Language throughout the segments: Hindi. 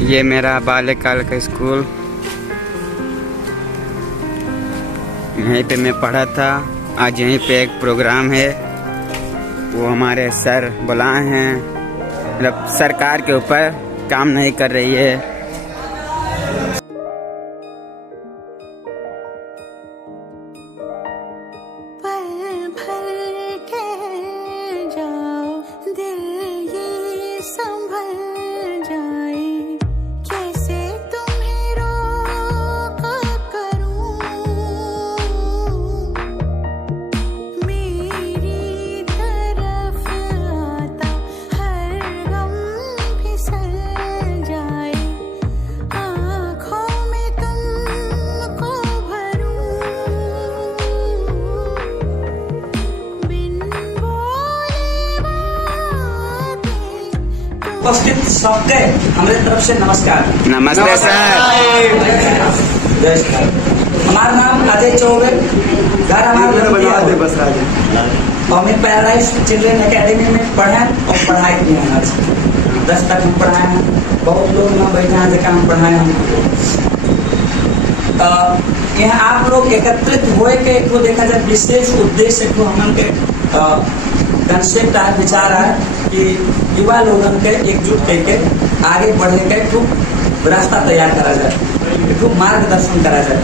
ये मेरा बाल्यकाल का स्कूल, यहीं पे मैं पढ़ा था। आज यहीं पे एक प्रोग्राम है, वो हमारे सर बुलाए हैं। मतलब सरकार के ऊपर काम नहीं कर रही है। उपस्थित सबके हमारे तरफ से नमस्कार। नमस्ते सर। हमारा नाम अजय चौबे, घर हमारा हमें पैराडाइज चिल्ड्रेन एकेडमी में पढ़े और पढ़ाई किए हैं। आज 10 तक हम पढ़ाए हैं। बहुत लोग यहाँ बैठे हैं जगह हम पढ़ाए हैं। यहाँ आप लोग एकत्रित हुए के एक देखा जाए विशेष उद्देश्य को हम के कंसेप्ट आज विचार है कि युवा लोगों के एकजुट करके आगे बढ़ने का एक रास्ता तैयार करा जाए, एक मार्गदर्शन करा जाए।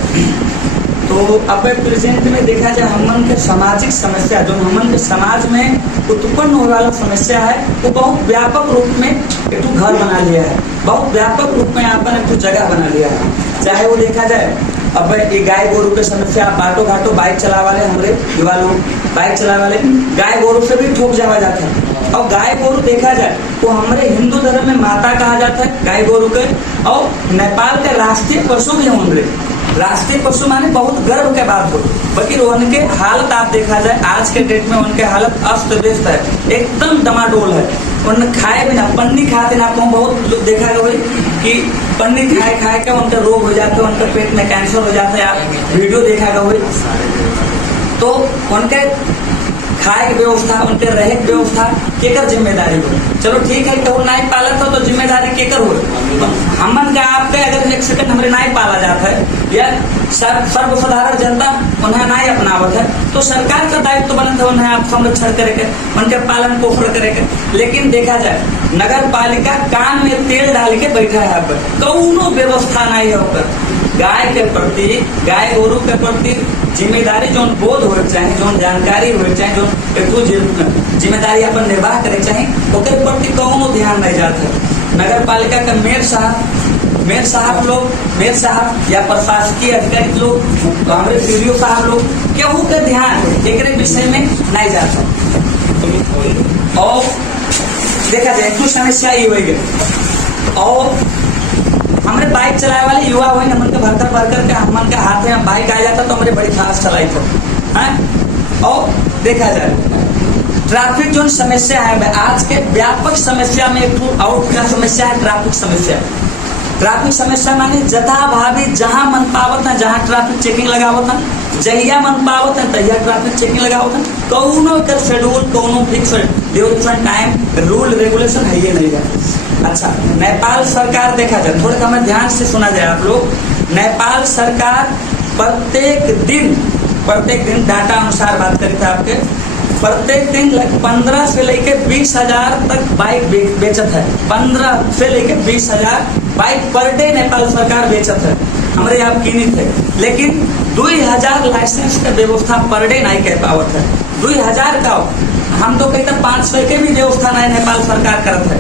तो अब प्रेजेंट में देखा जाए हमन के सामाजिक समस्या जो हमन के समाज में उत्पन्न होने वाला समस्या है वो बहुत व्यापक रूप में एक घर बना लिया है, बहुत व्यापक रूप में यहाँ पर एक जगह बना लिया है। चाहे वो देखा जाए अब ये गाय गोरू के समस्या, बाटो घाटो बाइक चला वाले हमारे युवा लोग बाइक चला वाले गाय गोरू से भी ठोक जावा जाता है। और गाय गोरू देखा जाए वो हमारे हिंदू धर्म में माता कहा जाता है गाय गोरू के, और नेपाल के राष्ट्रीय पशु भी होंगे। राष्ट्रीय पशु माने बहुत गर्व के बात हो, बाकी उनके हालत आप देखा जाए आज के डेट में उनके हालत अस्त व्यस्त है, एकदम डमाडोल है। उन खाए बिना पन्नी खाते ना बहुत लोग देखा गया कि पन्नी खाए के उनका रोग हो जाता है, उनके पेट में कैंसर हो जाता है। आप वीडियो देखा गया तो उनके खाए की व्यवस्था, उनके रहे की व्यवस्था केकर जिम्मेदारी हो। चलो ठीक है कहूँ नाई पालत हो तो जिम्मेदारी केकर हो। हमन का आपके अगर एक सेकंड हमारे नाई पाला जाता है या सर्वसाधारण जनता उन्हें नाई अपनावत है तो सरकार का दायित्व बनता है उन्हें आप संरक्षण करेंगे, उनके पालन पोषण करेंगे। लेकिन देखा जाए नगर पालिका कान में तेल डाल के बैठा है, अब कौनो व्यवस्था नहीं है। गाय के प्रति, गाय गोरू के प्रति जिम्मेदारी जो बोध हो चाहे, जो जानकारी हो चाहे, जो जिम्मेदारी अपन निर्वाह करे चाहे ओकर प्रति कौनो ध्यान नहीं जाता। नगर पालिका का मेयर साहब या प्रशासकीय अधिकारी लोग, हमारे पीडीओ साहब लोग केहू के ध्यान एक विषय में नहीं जाता। और देखा जाए कुछ समस्या ये हो। और हमारे बाइक चलाए वाले युवा हुए हमन के भरकर के हमन के हाथ में बाइक आ जाता तो हमारे बड़ी फास्ट चलाई थे। और देखा जाए ट्रैफिक जो समस्या है आज के व्यापक समस्या में एक आउट का समस्या है ट्रैफिक समस्या। ट्रैफिक समस्या माने जथा भावी जहां मन पावत है, जहां ट्रैफिक चेकिंग लगावत है, जहिया मन पावत है तहिया ट्रैफिक चेकिंग लगावत है। कौनो का शेड्यूल, कौनो fix duration, time, rule regulation है ये नहीं है। अच्छा, नेपाल सरकार देखा जाए, थोड़ा हमें ध्यान से सुना जाए आप लोग। नेपाल सरकार प्रत्येक दिन डाटा अनुसार बात करी था आपके, प्रत्येक दिन 15 से लेके 20,000 तक बाइक बेचत है। 15 से लेके 20,000 बाइक पर डे नेपाल सरकार बेचत है। हमारे यहाँ कीनित है, लेकिन 2000 लाइसेंस का व्यवस्था पर डे नहीं कह पावत है। 2000 का हम तो कहते 500 के भी व्यवस्था नहीं नेपाल सरकार करत है।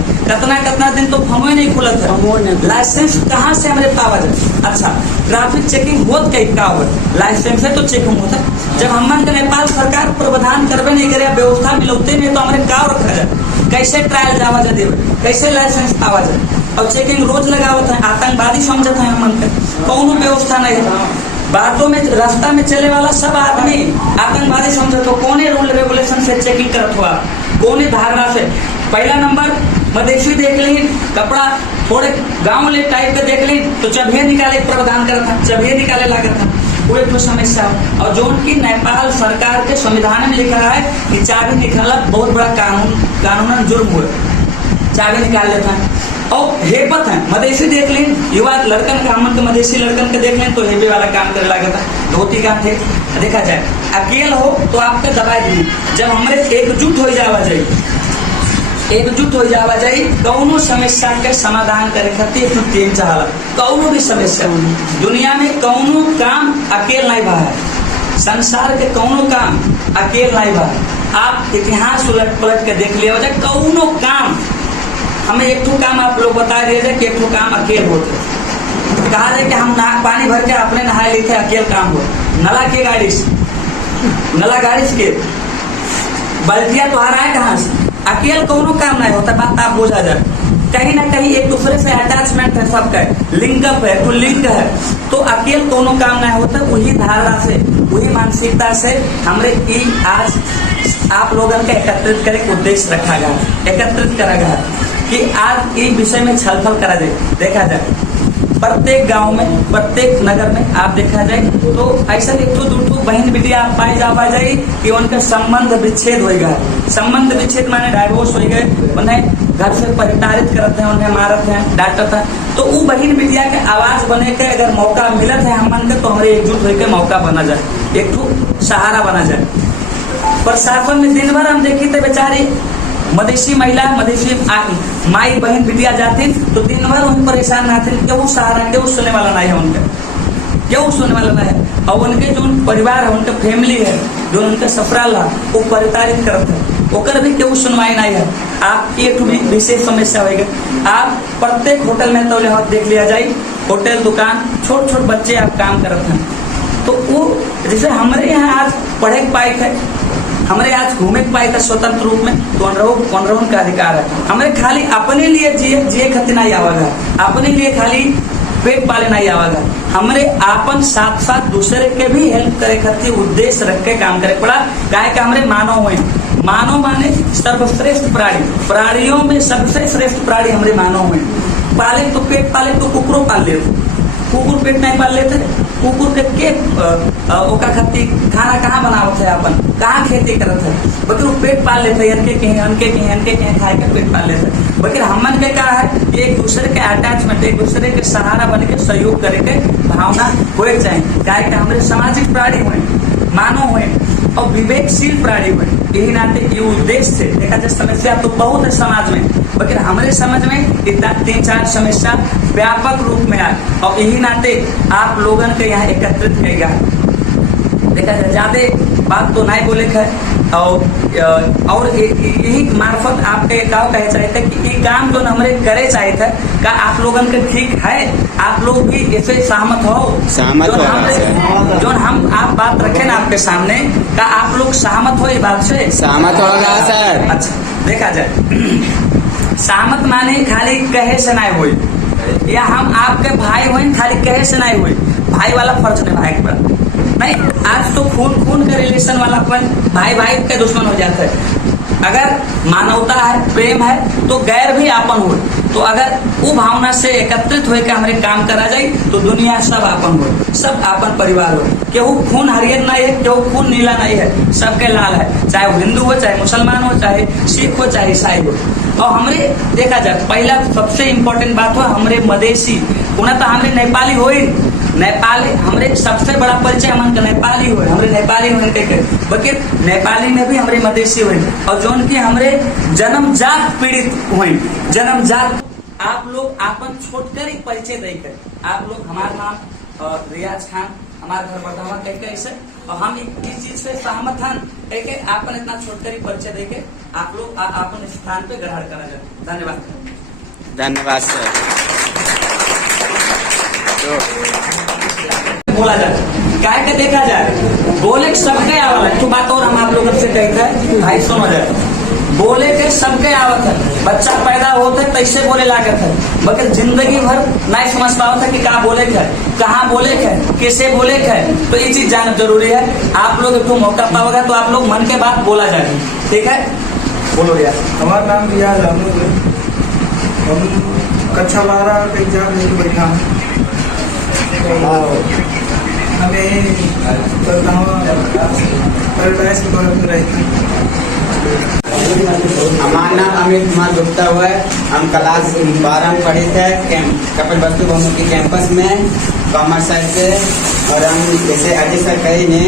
कितना दिन तो फमो नहीं खुलत है। लाइसेंस कहाँ से हमारे पावा जाए। अच्छा, ट्रैफिक चेकिंग होत कहीं का हो, लाइसेंस से तो चेकिंग होता। जब हम नेपाल सरकार प्रावधान करवे नहीं करे, व्यवस्था मिलते नहीं तो हमारे गाँव रखा जाए, कैसे ट्रायल जावा जाए देवे, कैसे लाइसेंस पावा जाए। और चेकिंग रोज लगावत है, आतंकवादी समझत है हमन के, कौनो व्यवस्था नहीं है। बातों में रास्ता में चले वाला सब आदमी आतंकवादी समझत हो। कोने रूल रेगुलेशन से चेकिंग करत हुआ, कोने धारणा से। पहला नंबर मदेशी देख ली, कपड़ा थोड़े गाँव ले टाइप के देख ली तो चबिये निकाले प्रावधान करता, चबिये निकाले लागत था, वो एक समस्या। और जो उनकी नेपाल सरकार के संविधान में लिखा है कि चाबी निकाला बहुत बड़ा कानूनन जुर्म हुआ, चाबी निकाल लेता है। और हेपत है मदेशी देख लें, युवा लड़कन का हमन के मदेशी लड़कन के देख लें तो हेबे वाला काम करे लगा था, धोती का थे। देखा जाए अकेल हो तो आपके दबाई दी, जब हमारे एकजुट हो जावा जाए, एकजुट हो जावा जाए कौनो समस्या के समाधान करे खातिर एक टीम चाहला। कौनो भी समस्या दुनिया में कौनो काम अकेल नहीं बा है, संसार के कौनो काम अकेल नहीं बा है। आप इतिहास उलट पलट के देख लिया जाए, कौनो काम हमें एक ठो काम आप लोग बता दिए जाए कि एक ठो काम अकेल होते, कहा जाए कि हम पानी भर के अपने नहाए लेते अकेल काम हो, नला के गाड़ी से, नला गाड़ी से बल्टिया तो हराए कहाँ से, अकेल कोनो काम नहीं होता। बात आप बोझा जाए, कहीं ना कहीं एक दूसरे से अटैचमेंट है, सबका लिंकअप है, कोई लिंक है, तो अकेल कोनो काम नहीं होता। वही धारणा से, वही मानसिकता से हमरे की आज आप लोगों का एकत्रित करे उद्देश्य रखा गया, एकत्रित करा गया कि आज इस विषय में छलफल करा जाए। देखा जाए प्रत्येक गांव में, प्रत्येक नगर में आप देखा जाए तो ऐसा एक तो दो बहन बिटिया आप पाए जावा जाए कि उनका संबंध विच्छेद हो गया। संबंध विच्छेद माने डाइवोर्स हो गए, उन्हें घर से परिताड़ित करते हैं, उन्हें मारते हैं, डांटते हैं। तो वो बहन बिटिया के आवाज बने के अगर मौका मिलत है हमन के, तो हमारे एकजुट होकर मौका बना जाए, एक तो सहारा बना जाए। प्रशासन में दिन भर हम देखी थे बेचारी मदेशी महिला, मदेशी माई बहन बिटिया जाती तो दिन भर उन परेशान ना थे, क्यों सहारा, क्यों सुनने वाला नहीं है उनका, क्यों सुनने वाला नहीं है। और उनके जो परिवार है, उनका फैमिली है, जो उनका ससुराल है, वो परिताड़ित करते हैं, ओकर भी क्यों सुनवाई नहीं है। आप एक विशेष समस्या होगा, आप प्रत्येक होटल में तो देख लिया जाए, होटल दुकान छोट छोट बच्चे आप काम करते हैं, तो वो जैसे हमारे यहाँ आज पढ़े पाए थे, हमारे आज घूमे पाए थे स्वतंत्र रूप में, तो अनरोहन का अधिकार है। हमें खाली अपने लिए जिए खातिर नहीं आवागा, अपने लिए खाली पेट पाले नहीं आवागा, हमारे आपन साथ साथ दूसरे के भी हेल्प करे खातिर उद्देश्य रख के काम करे पड़ा। काहे कि हमारे मानव हुए, मानव माने सर्वश्रेष्ठ प्राणी, प्राणियों में सबसे श्रेष्ठ प्राणी हमारे मानव हुए। पाले तो पेट पाले तो कुकुरों पाल लेते, कुकुर पेट नहीं पाल लेते, कुकुर के ओका खत्ती खाना कहाँ बनावत है, अपन कहाँ खेती करत है, बल्कि वो पेट पाल लेते हैं, अनके के खाए के पेट पाल लेते हैं। बल्कि हमन के क्या है कि एक दूसरे के अटैचमेंट, एक दूसरे के सहारा बन के सहयोग करे के भावना होए चाहिए। काहे कि हमारे सामाजिक प्राणी हुए, मानव हुए और विवेकशील प्राणी हुए। यही नाते ये उद्देश्य से देखा जाए समस्या तो बहुत है समाज में, लेकिन हमारे समझ में इतना 3-4 समस्या व्यापक रूप में आए, और यही नाते आप लोगों के यहाँ एकत्रित किया गया। देखा जाए ज्यादा बात तो नहीं बोले है, और यही मार्फत आपके गाँव कहे चाहे थे कि ये काम जो हमारे करे चाहे थे, का आप लोगों के ठीक है, आप लोग भी ऐसे सहमत हो, जो हम आप बात रखे ना आपके सामने, का आप लोग सहमत हो ये बात से? सहमत होगा सर। अच्छा देखा जाए सहमत माने खाली कहे से नहीं हुई, या हम आपके भाई हुए खाली कहे से नहीं हुई, भाई वाला फर्ज निभाए के पड़ा नहीं। आज तो खून का रिलेशन वाला भाई के दुश्मन हो जाता है। अगर मानवता है, प्रेम है, तो गैर भी आपन हो। तो अगर वो भावना से एकत्रित होकर हमारे काम करा जाए तो दुनिया सब आपन हो, सब आपन परिवार हो। केहू खून हरियर नहीं है, केहू खून नीला नहीं है, सबके लाल है, चाहे वो हिंदू हो, चाहे मुसलमान हो, चाहे सिख हो, चाहे ईसाई हो। और हमरे देखा जाए पहला सबसे इम्पोर्टेंट बात हुआ हमरे मदेशी होना, तो हमरे नेपाली हो ही, नेपाली हमरे सबसे बड़ा परिचय हमन का नेपाली हुए, हमरे नेपाली हुए के, बल्कि नेपाली में भी हमरे मदेशी हुए, और जो उनके हमरे जन्मजात पीड़ित हुए, जन्मजात। आप लोग आपन छोटकर ही परिचय देकर, आप लोग हमारा नाम रियाज खान, हमारा घर बर्धावा कह कैसे, और हम इस चीज से सहमत हैं कह के आपन इतना छोटकर ही परिचय देके आप लोग आपन स्थान पे ग्रहण करा जाए। धन्यवाद। धन्यवाद सर। बोला जाए क्या के देखा जाए, बोले सबके आवत है। तो बात और हम आप लोगों से कहते हैं भाई सुनो जाए, बोले के सबके आवत है। बच्चा पैदा होते तैसे बोले लागत है, मगर जिंदगी भर नहीं समझ पाओ था कि कहाँ बोले के, कहाँ बोले के, कैसे बोले के। तो ये चीज जानना जरूरी है। आप लोग एक मौका पाओगे तो आप लोग मन के बात बोला जाए, ठीक है? बोलो यार। हमारा नाम रियाज अहमद है, हम कक्षा 12 का एग्जाम लेके बैठा हूँ। हमें पैराडाइज के बारे में रहते हैं। हमारा नाम अमित कुमार गुप्ता हुआ है। हम क्लास 12 में पढ़े थे कपिल वस्तु बहुमुखी कैंपस में कॉमर्स साइड से। और हम जैसे अजय सर कही ने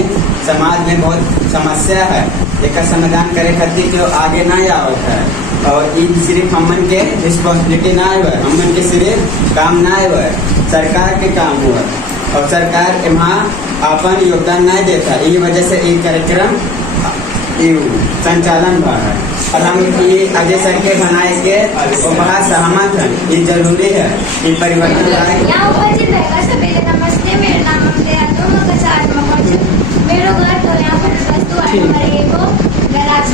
समाज में बहुत समस्या है, एक समाधान करे खातिर जो आगे ना आवत है। और ये सिर्फ हमन के रिस्पॉन्सिबिलिटी ना हुआ, हमन के सिर्फ काम ना हुआ, सरकार के काम हुआ और सरकार के वहाँ अपन योगदान नहीं देता। ये वजह से ये कार्यक्रम संचालन हुआ है। और हम ये अजय सर के बनाए के वो बड़ा सहमत है, ये जरूरी है, ये परिवर्तन लाए। नमस्ते, मेरा नाम मेरे घर तो यहाँ पर वस्तु गैराज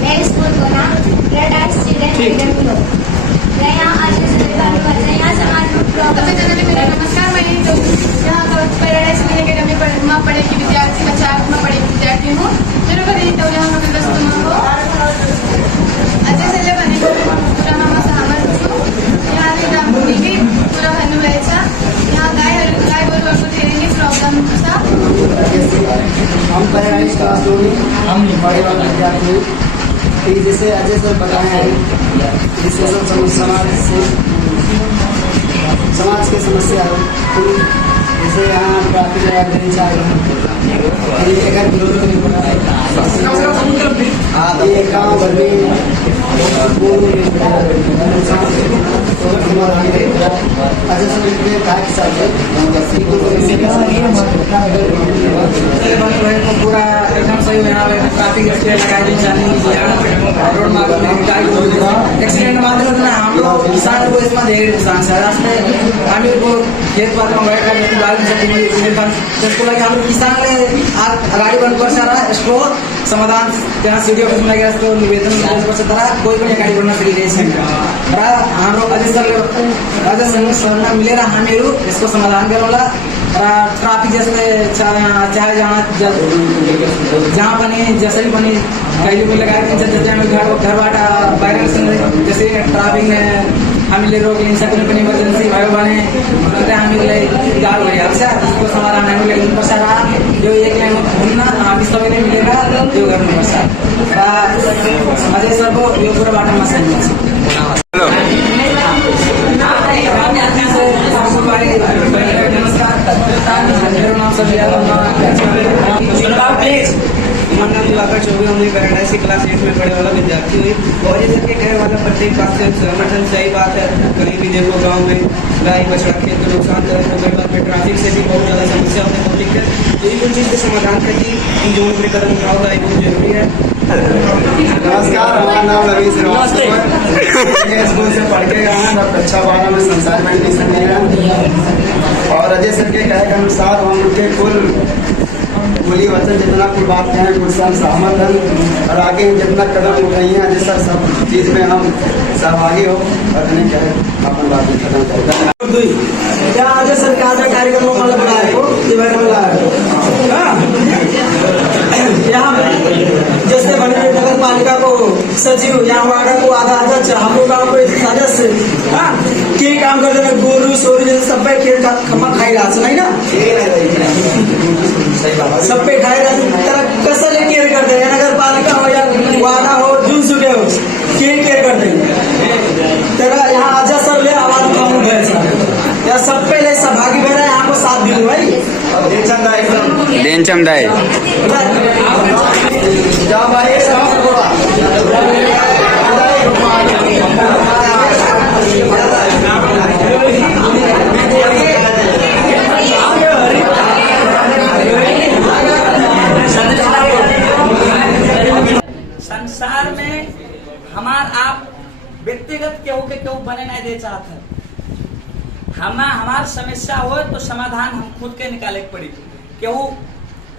मेरे स्कूल को नाम रेड आइट स्टूडेंट मैं यहाँ आज यहाँ समाज में मेरा नमस्कार। मैं यहाँ पैराडाइज एकेडमी में पढ़े की विद्यार्थी बच्चा में पढ़े विद्यार्थी हूँ। मेरे घर तो यहाँ पर वस्तु को अच्छे से बने पूरा हम सहमत हूँ। यहाँ रामभूमि की पूरा भन्नु रहेछ। यहाँ गाई गोरुहरूको धेरै नै प्रब्लम छ। हम पैराडाइज क्लास में हम पढ़े वाले विद्यार्थी हैं। जैसे अजय सर बताए हैं, जिससे समाज की समस्या है। जैसे यहाँ ट्रैफिक लगा देनी चाहिए, अगर विरोध नहीं पड़ा ये गाँव भर में अजय सर के कहा कि पूरा एकदम सही यहाँ ट्रैफिक लगाई दी रोड मार्ग में एक्सीडेंट मात्र हम लोग किसान को इसमें धेरै नुकसान छ। जस्तै हामीहरूको खेतपातमा भएका त्यसको लागि हाम्रो किसानले अगाडि बढ्नुपर्छ र यसको समाधान त्यहाँ सिडी अफिसमा लगेर यसको निवेदन गर्नुपर्छ, तर कोही पनि अगाडि बढ्न सकिरहेको छैन। र हाम्रो अजय सरले मिलेर हामीहरू यसको समाधान गरौँला र ट्राफिक जस्तै चाहे जहाँ पनि जसरी पनि कहिले पनि लगाएको हुन्छ, जस्तै हामी घरबाट बाहिर जसरी ट्राफिकमा हामीले रोकिन्छ, कुनै पनि इमर्जेन्सी भयो भने अन्त हामीलाई गाह्रो भइहाल्छ। त्यसको समाधान हामीले गर्नुपर्छ र यो एक्लै हुन्न, हामी सबैले मिलेर यो गर्नुपर्छ र अजय सरको यो कुराबाट म सहमत छु। मेरा नाम दिवाकर चौबे। हम पैराडाइज क्लास 8 में पढ़े वाला विद्यार्थी हुई। और जैसे कि कहे वाला प्रत्येक बात से समर्थन सही बात है। कहीं भी देखो गांव में गाय बछड़ा खेत को नुकसान करे तो कई बार में ट्रैफिक से भी बहुत ज़्यादा समस्या होती है, बहुत दिक्कत। तो ये कुछ चीज़ के समाधान के लिए इन जो अपने कदम उठाओगा ये बहुत जरूरी है। नमस्कार, हमारा नाम रवि श्रीवास्तव है। स्कूल से पढ़ के गए हैं, कक्षा 12 में संसार में एडमिशन लिया है। और अजय सर के कहे के अनुसार हम उनके कुल बोली वचन जितना कुल बात कहें कुल सब सहमत हैं और आगे जितना कदम उठाइए अजय सर सब चीज़ में हम सहभागी हो और उन्हें कहे अपन बात खत्म करें। क्या अजय सर के आज कार्यक्रम में बुलाएको यहाँ जैसे भने नगर पालिका को सचिव, यहाँ वार्ड को आधा अध्यक्ष, हाम्रो गाँव को सदस्य के काम गर्दैन, गोरु सोरु जैसे सबै खेल खम्मा खाइरहेको छन् होइन, सबै खाइरहेको तर कसैले केयर गर्दैन। नगर पालिका हो या वाडा हो जुनसुकै हो केयर गर्दैन। तर यहाँ अजय सरले आवाज उठाउनु भएछ, यहाँ सबैले सहभागी भएर यहाँको साथ दिनु है। देनचम दाई संसार में हमार आप व्यक्तिगत केहू के केहू बने नहीं दे चाहते। हमार समस्या हो तो समाधान हम खुद के निकाले पड़ी। केहू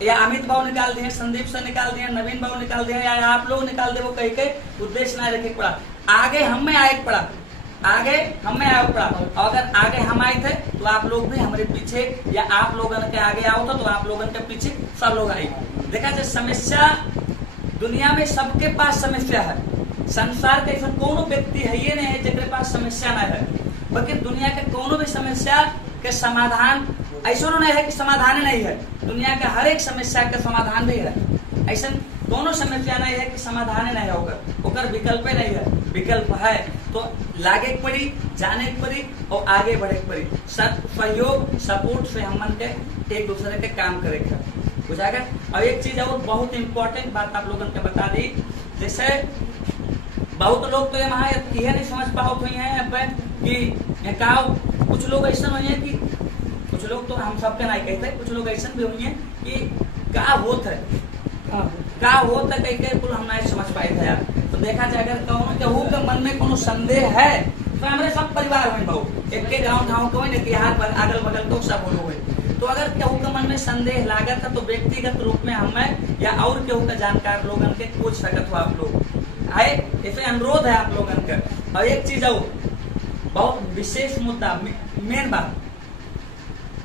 या अमित बाबू निकाल दिए, संदीप से निकाल दिए, नवीन बाबू निकाल दिए या आप लोग निकाल दे, वो कहीं के उद्देश्य नहीं रखे पड़ा। आगे हमें आए पड़ा, आगे हमें आए पड़ा। अगर आगे हम आए थे तो आप लोग भी हमारे पीछे या आप लोगों के आगे आओ तो आप लोगों के पीछे सब लोग आए। देखा जाए समस्या दुनिया में सबके पास समस्या है। संसार के ऐसा कोनो व्यक्ति है ये नहीं है जिसके पास समस्या ना है, बल्कि दुनिया के कोनो भी समस्या के समाधान ऐसा नहीं है कि समाधान नहीं है। दुनिया के हर एक समस्या का समाधान भी है। ऐसा कोनो समस्या नहीं है कि समाधान नहीं होकर ओकर विकल्प नहीं है, विकल्प है तो लागे के पड़ी, जाने के पड़ी और आगे बढ़े के पड़ी। सहयोग सपोर्ट से हम मन के एक दूसरे के काम करे के बुझाएगा। अब एक चीज और बहुत इंपॉर्टेंट बात आप लोगों को बता दी, जैसे बहुत लोग तो यह नहीं समझ पाओ हुई है कि का कुछ लोग ऐसा हुई है कि कुछ लोग तो हम सबके नहीं कहते, कुछ लोग ऐसा भी हुई है कि का होत है कह के कुल हम नहीं समझ पाए थे यार। तो देखा जाए अगर कहूँ केहू के मन में कोनो संदेह है तो हमारे सब परिवार हुए बहुत एक के गाँव ठाव को कि यहाँ पर अगल बगल तो सब हुए। तो अगर केहू के मन में संदेह लागत है तो व्यक्तिगत रूप में हमें या और केहू का जानकार लोगन के पूछ सकत हो आप लोग है, ऐसे अनुरोध है आप लोगन का। और एक चीज और बहुत विशेष मुद्दा मेन बात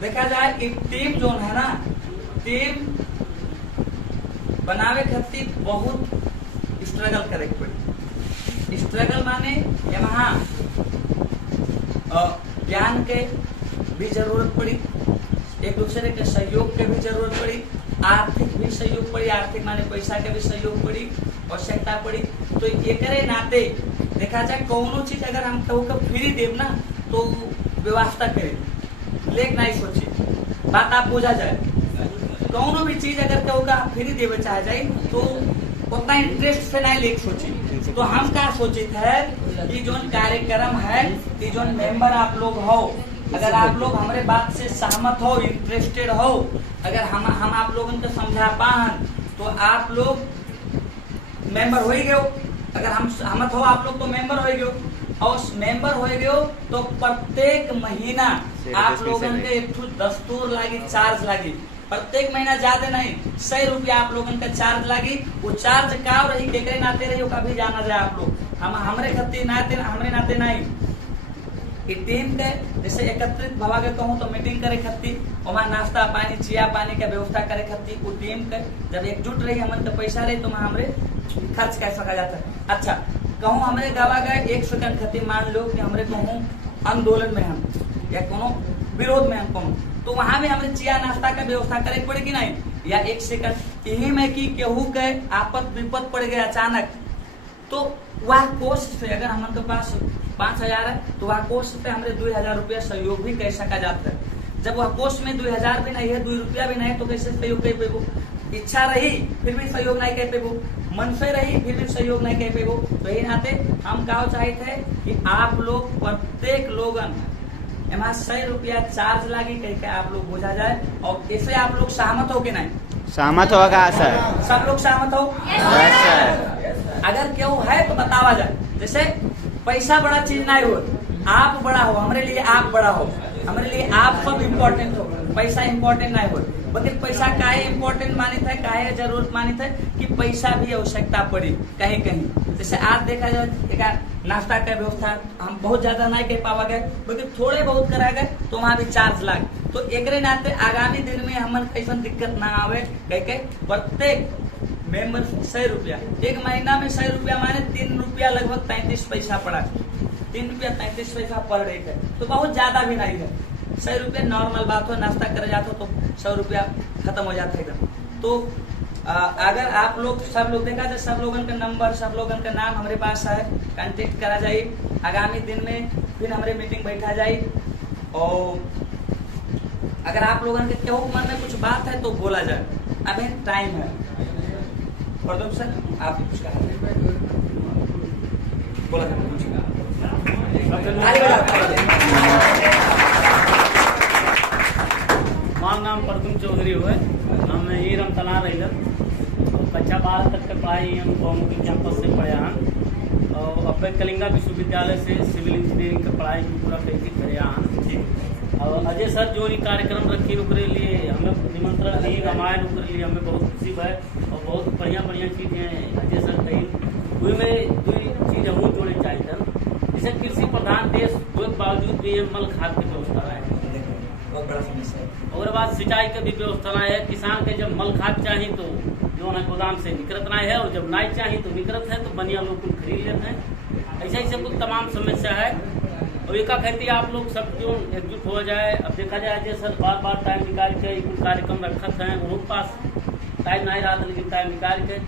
देखा जाए कि टीम जो है ना, टीम बनावे खातिर बहुत स्ट्रगल करे पड़ी। स्ट्रगल माने यहाँ ज्ञान के भी जरूरत पड़ी, एक दूसरे के सहयोग के भी जरूरत पड़ी, आर्थिक भी सहयोग पड़ी, आर्थिक माने पैसा के भी सहयोग पड़ी, आवश्यकता पड़ी। तो एकरे नाते देखा जाए कोनो चीज अगर हम कहू के फ्री देव ना तो व्यवस्था करे, लेकिन नहीं सोची बात आप बुझा जाए। कोनो भी चीज अगर कहू का फ्री देवे चाहे जाए तो उतना इंटरेस्ट से नहीं लेके सोची। तो हम क्या सोचित है कि जो कार्यक्रम है कि जो मेंबर आप लोग हो, अगर आप लोग हमारे बात से सहमत हो, इंटरेस्टेड हो, अगर हम आप लोगों को समझा पान तो आप लोग मेंबर हो गए। अगर हम सहमत हो आप लोग तो मेंबर हो गए, और मेंबर हो गए तो प्रत्येक महीना आप लोगों के एक दस्तूर लागी, चार्ज लागी। प्रत्येक महीना ज्यादा नहीं, 100 रुपया आप लोगों का चार्ज लागी। वो चार्ज का रही केकरे नाते रही कभी जाना जाए आप लोग, हम हमरे खत्ती नाते हमरे नाते नहीं। टीम के जैसे एकत्रित भवा के कहूँ तो मीटिंग करे खत्ती, वहाँ नाश्ता पानी चिया पानी का व्यवस्था करे खत्ती। वो टीम के जब एकजुट रही हमन के पैसा रही तो हमरे खर्च कर सका जाता है। अच्छा कहूँ हमरे गावा गए 1 सेकंड खत्ती, मान लो कि हमरे कहूँ आंदोलन में हम या कोनो विरोध में हम कहूँ तो वहां भी हमें चिया नाश्ता का व्यवस्था करे पड़े कि नहीं, या 1 सेकंड यही में कि केहू के आपद विपद पड़ गए अचानक तो वह कोष से अगर हमारे पास 5000 है तो वह कोष से हमारे 2000 रुपया सहयोग भी कर सका जाता है। जब वह कोष में 2000 भी नहीं है, 2 रुपया भी नहीं है तो कैसे सहयोग कर पेबो। इच्छा रही फिर भी सहयोग नहीं कर पेबो, मन से रही फिर भी सहयोग नहीं कर पेबो। तो यही नाते हम कहा चाहते हैं कि आप लोग प्रत्येक लोगन एमा 100 रुपया चार्ज लागी कह के आप लोग बुझा जाए। और इसे आप लोग सहमत हो कि नहीं? सहमत होगा सर, सब लोग सहमत हो? Yes sir. अगर क्यों है तो बतावा जाए। जैसे पैसा बड़ा चीज नहीं हो, आप बड़ा हो, हमारे लिए आप बड़ा हो, हमारे लिए आप सब इम्पोर्टेंट हो, पैसा इम्पोर्टेंट नहीं हो। लेकिन पैसा काहे इम्पोर्टेंट मानित है, काहे जरूरत मानित है कि पैसा भी आवश्यकता पड़ी कहीं कहीं। जैसे आज देखा जाए नाश्ता का व्यवस्था हम बहुत ज्यादा नहीं कर पावा गए, लेकिन थोड़े बहुत करा गए तो वहाँ भी चार्ज लाग। तो एक नाते आगामी दिन में हमन कैसा दिक्कत ना आवे कह के प्रत्येक मेंबर 100 रुपया, एक महीना में 100 रुपया माने 3 रुपया लगभग 33 पैसा पड़ा, 3 रुपया 33 पैसा पर डे है। तो बहुत ज्यादा भी नहीं है, 100 रुपया नॉर्मल बात हो, नाश्ता करे जाते हो तो 100 रुपया खत्म हो जाता है एकदम। तो अगर आप लोग सब लोग देखा जाए, सब लोगों का नंबर, सब लोगों का नाम हमारे पास है, कांटेक्ट करा जाए। आगामी दिन में फिर हमारे मीटिंग बैठा जाए। और अगर आप लोगों के केहू मन में कुछ बात है तो बोला जाए, अभी टाइम है। प्रदीप सर आप कुछ कहा बोला हमारा नाम प्रदुम चौधरी हुए, हम ये रमतला रही कक्षा 12 तक के पढ़ाई हम बहुमुखी कैंपस से पढ़े हैं। और अब कलिंगा विश्वविद्यालय से सिविल इंजीनियरिंग की पढ़ाई पूरा करके करे हैं। और अजय सर जो ये कार्यक्रम रखी ओकरे लिए हमें निमंत्रण दी, रामायण ओकरे लिए हमें बहुत खुशी है। और बहुत बढ़िया बढ़िया चीज़ें अजय सर कही हुई में 2 चीज़ हम जोड़े चाहिए। जैसे कृषि प्रधान देश होने के बावजूद भी मल खाद की व्यवस्था है, बहुत बड़ा समस्या है। और बाद सिंचाई की भी व्यवस्था है। किसान के जब मल खाद चाहिए तो जो है गोदाम से निकलत नहीं है, और जब नहीं चाहिए तो निकलत है तो बनिया लोग कुछ खरीद लेते हैं। ऐसे ऐसे कुछ तमाम समस्या है। और एक कहती आप लोग सब जो एकजुट हो जाए। अब देखा जाए अजय सर बार बार टाइम निकाल के कुछ कार्यक्रम रखत हैं, उनके पास टाइम नहीं रहा था, लेकिन टाइम निकाल के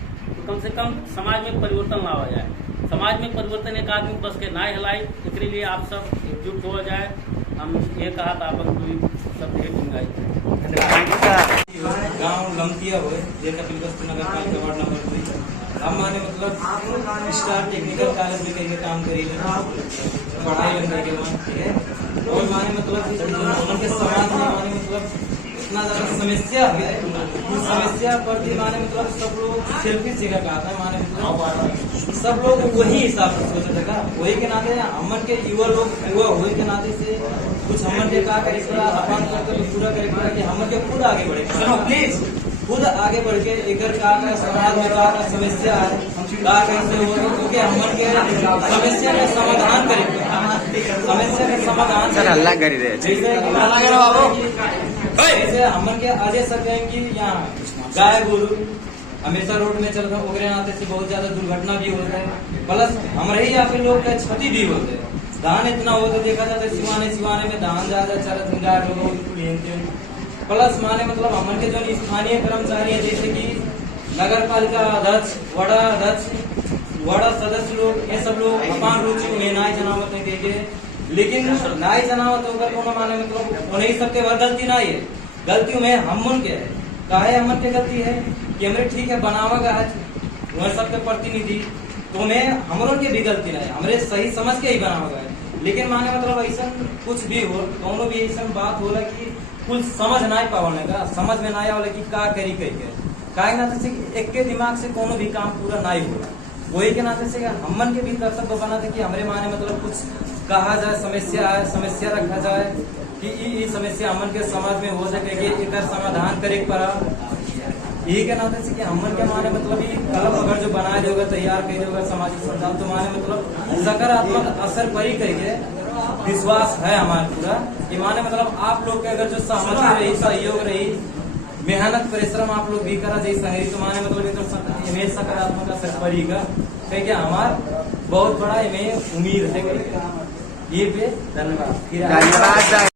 कम से कम समाज में परिवर्तन लावा जाए। समाज में परिवर्तन एक आदमी बस के ना हिलाई, इसके लिए आप सब एकजुट हो जाए। हम ये कहा था अपन सब गांव लमतिया हुए जे कपिलवस्तु नगर पालिका वार्ड नंबर 2 हम माने मतलब स्टार टेक्निकल कॉलेज में कहीं काम करी पढ़ाई करने के बाद और माने मतलब उनके समाज में माने मतलब इतना ज्यादा समस्या है, उस समस्या पर भी माने मतलब सब लोग सेल्फी जगह कहा था, माने मतलब सब लोग वही हिसाब से सोचा था, वही के नाते हमन के युवा लोग युवा हुए के नाते से कुछ हमन के का करे अपन पूरा करे कि हमन के खुद आगे बढ़े, प्लीज खुद आगे बढ़ के एक समाज में का समस्या है का कैसे हो, क्योंकि हमन के समस्या का समाधान करेंगे, समस्या का समाधान सर अल्लाह कर रहे जैसे हमन के अजय सर कहेंगे यहाँ गाय गोरू हमेशा रोड में चल रहे ओकरे नाते से बहुत ज्यादा दुर्घटना भी होता है, प्लस हमारे ही यहाँ पे लोग का क्षति भी होते है। धान इतना हो तो देखा जाता है सिवाने में धान ज्यादा चलत गाय लोग प्लस माने मतलब हमन के जो स्थानीय कर्मचारी है जैसे कि नगर पालिका अध्यक्ष, वार्ड अध्यक्ष, वार्ड सदस्य लोग, ये सब लोग अपान रुचि में नाय जनावत नहीं देखे, लेकिन नाय जनावत होकर को माने मतलब उन्हें सबके बार गलती नहीं है, गलती में हमन के है, काहे हमन के गलती है कि हमें ठीक है बनावा का आज वह सबके प्रतिनिधि तो में हमरों के भी गलती नहीं, हमारे सही समझ के ही बनावा है, लेकिन माने मतलब ऐसा कुछ भी हो कौनो भी ऐसा बात होला कि कुछ समझ नहीं पावने का, समझ में नहीं आवले कि का करी कही काहे नाते से एक के दिमाग से कोनो भी काम पूरा नहीं होला, वही के नाते से हमन के भी कर्तव्य बनाते कि हमरे माने मतलब कुछ कहा जाए, समस्या है समस्या रखा जाए कि ये समस्या हमन के समाज में हो सके कि एक समाधान करे पड़ा, यही के नाते से कि हमन के माने मतलब ये कलम अगर जो बनाए होगा तैयार कर होगा सामाजिक संस्थान तो माने मतलब सकारात्मक असर पड़ी करिए, विश्वास है हमारे पूरा कि माने मतलब आप लोग के अगर जो सहमति रही, सहयोग रही, मेहनत परिश्रम आप लोग भी करा जैसा है तो माने मतलब इमेज सकारात्मक असर पड़ेगा, कहीं हमार बहुत बड़ा इमेज उम्मीद है ये पे धन्यवाद।